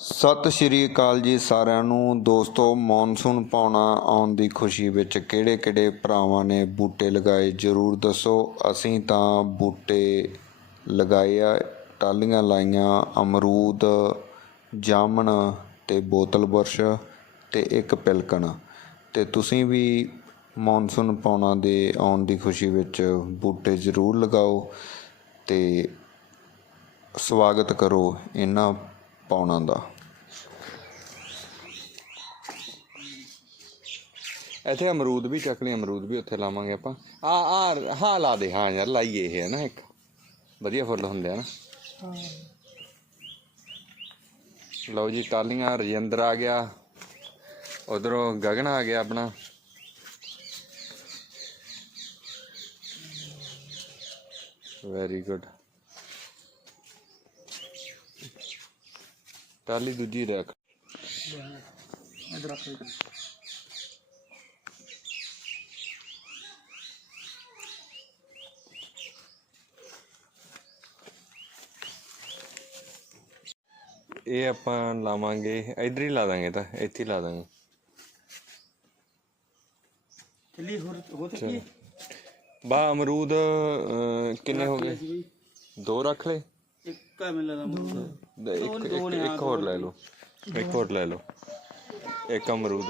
ਸਤਿ ਸ਼੍ਰੀ ਅਕਾਲ ਜੀ ਸਾਰਿਆਂ ਨੂੰ। ਦੋਸਤੋ, ਮੌਨਸੂਨ ਪਾਉਣਾ ਆਉਣ ਦੀ ਖੁਸ਼ੀ ਵਿੱਚ ਕਿਹੜੇ ਕਿਹੜੇ ਭਰਾਵਾਂ ਨੇ ਬੂਟੇ ਲਗਾਏ ਜਰੂਰ ਦੱਸੋ। ਅਸੀਂ ਤਾਂ ਬੂਟੇ ਲਗਾਏ ਆ ਟਾਲੀਆਂ ਲਾਈਆਂ, ਅਮਰੂਦ, ਜਾਮਣ ਤੇ ਬੋਤਲ ਬੁਰਸ਼ ਤੇ ਇੱਕ ਪਿਲਕਣ। ਤੇ ਤੁਸੀਂ ਵੀ ਮੌਨਸੂਨ ਪਾਉਣਾ ਦੇ ਆਉਣ ਦੀ ਖੁਸ਼ੀ ਵਿੱਚ ਬੂਟੇ ਜ਼ਰੂਰ ਲਗਾਓ ਤੇ ਸਵਾਗਤ ਕਰੋ ਇਹਨਾਂ ਪਾਉਣਾ ਦਾ ਇੱਥੇ ਅਮਰੂਦ ਵੀ ਚੱਕ ਲਈ ਅਮਰੂਦ ਵੀ ਉੱਥੇ ਲਾਵਾਂਗੇ ਆਪਾਂ। ਆ ਆ ਹਾਂ ਲਾ ਦੇ, ਹਾਂ ਯਾਰ, ਲਾਈਏ ਇਹ ਹੈ ਨਾ ਇੱਕ। ਵਧੀਆ ਫੁੱਲ ਹੁੰਦੇ ਆ ਨਾ। ਲਓ ਜੀ ਟਾਲੀਆਂ ਰਜਿੰਦਰ ਆ ਗਿਆ। ਉਧਰੋਂ ਗਗਨ ਆ ਗਿਆ ਆਪਣਾ। ਵੈਰੀ ਗੁੱਡ ਟਾਲੀ ਦੂਜੀ ਰੱਖ ਇਧਰ ਰੱਖ ਇਧਰ ਇਹ ਆਪਾਂ ਲਾਵਾਂਗੇ ਇਧਰ ਹੀ ਲਾ ਦਾਂਗੇ ਤਾਂ ਇੱਥੇ ਹੀ ਲਾ ਦਾਂਗੇ। ਚੱਲੀ ਹੋਰ ਬਾ ਅਮਰੂਦ ਅਹ, ਕਿੰਨੇ ਹੋ ਗਏ? ਦੋ ਰੱਖ एक और ले लो। एक और ले लो। एक अमरूद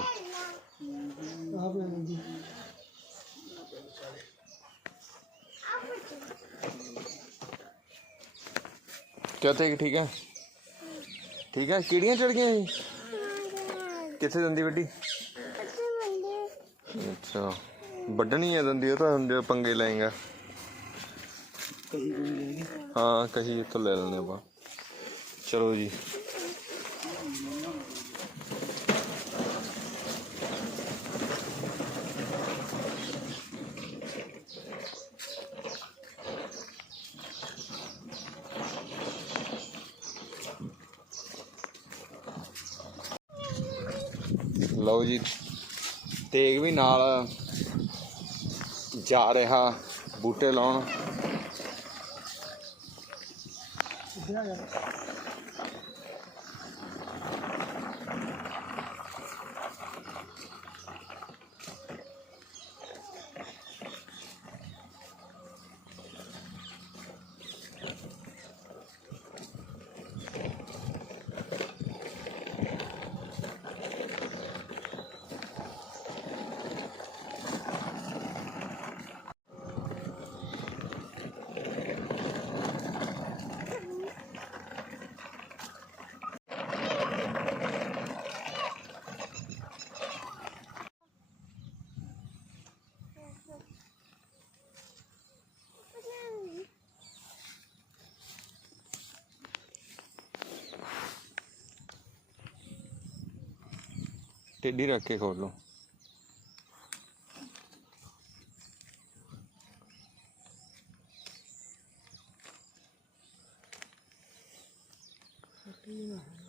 कहते हैं कि ठीक है? ठीक है? किड़िया चढ़ गई कितने दंदी बड़ी अच्छा।, अच्छा। बढ़नी है दंदी तो हम जो पंगे लाएँगा। ਕਹੀ ਕੋਈ ਲੈਗੀ ਹਾਂ, ਕਹੀ ਇੱਥੋਂ ਲੈ ਲੈਣੇ ਆਪਾਂ। ਚਲੋ ਜੀ। ਲਓ ਜੀ, ਤੇਗ ਵੀ ਨਾਲ ਜਾ ਰਿਹਾ ਬੂਟੇ ਲਾਉਣ। Yeah, yeah. ചെടിയുടെ ഒക്കെ ഉള്ളൂ Thank you.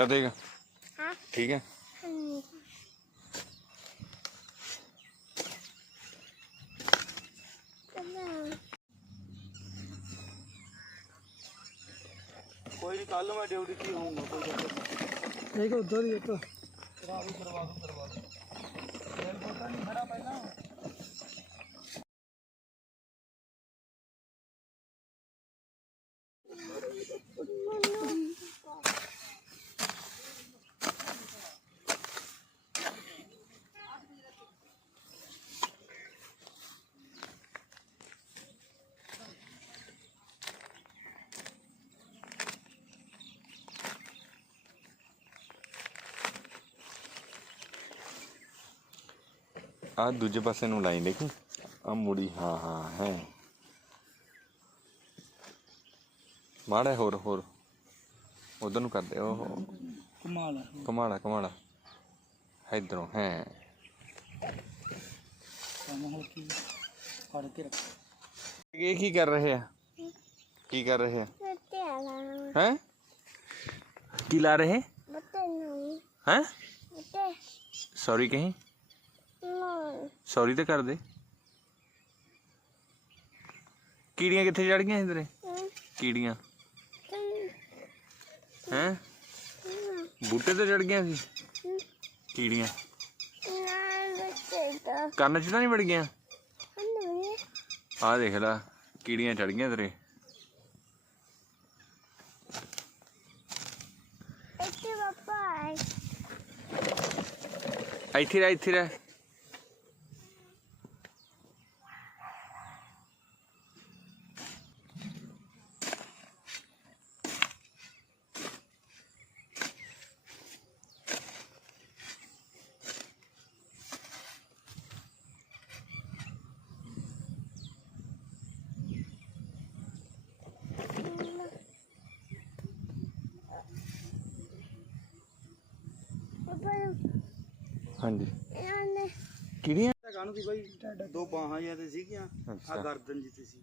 क्या देगा? हाँ। ठीक है। कोई निकालो मैं ड्यूटी की हूँ देखो उधर ही तो। करवा दो करवा दो। ਆ ਦੂਜੇ ਪਾਸੇ ਨੂੰ ਲਾਈ ਦੇਖੀ ਆ ਮੁੜੀ ਹਾਂ ਹਾਂ ਹੈ ਮਾੜਾ ਹੋਰ ਹੋਰ ਉਧਰ ਨੂੰ ਕਰਦੇ ਉਹ ਕਮਾਲ ਹੈ ਕਮਾੜਾ ਕਮਾੜਾ ਇਧਰੋਂ ਹੈ ਕੰਮ ਹੋ ਕੀ ਫੜ ਕੇ ਰੱਖ ਇਹ ਕੀ ਕਰ ਰਹੇ ਆ ਕੀ ਕਰ ਰਹੇ ਆ Nutella. ਹੈ ਕੀ ਲਾ ਰਹੇ ਬਤੇ ਨੂੰ ਹੈ ਬਤੇ ਸੌਰੀ ਕਹੀਂ ਨੂੰ ਸੌਰੀ ਤੇ ਕਰ ਦੇ ਕੀੜੀਆਂ ਕਿੱਥੇ ਚੜ ਗਈਆਂ ਇਧਰੇ ਕੀੜੀਆਂ ਹੈ ਬੂਟੇ ਤੇ ਚੜ ਗਈਆਂ ਸੀ ਕੀੜੀਆਂ ਨਾ ਬਤੇ ਤਾਂ ਕੰਨ 'ਚ ਤਾਂ ਨਹੀਂ ਵੜ ਗਈਆਂ ਹੰਨੇ ਆਹ ਦੇਖ ਲੈ ਕੀੜੀਆਂ ਚੜ ਗਈਆਂ ਤੇਰੇ ਇੱਥੇ ਪਾਪਾ ਇੱਥੇ ਰਹਿ ਇੱਥੇ ਰਹਿ ਹਾਂਜੀ। ਕੀੜੀਆਂ ਕਾਹਨੂੰ ਦੀ ਬਾਈ? ਦੋ ਬਾਹਾਂ ਜਾਂ ਤੇ ਸੀਗੀਆਂ। ਆ ਅੱਛਾ। ਗਰਦਨ ਜਿੱਤੇ ਸੀ।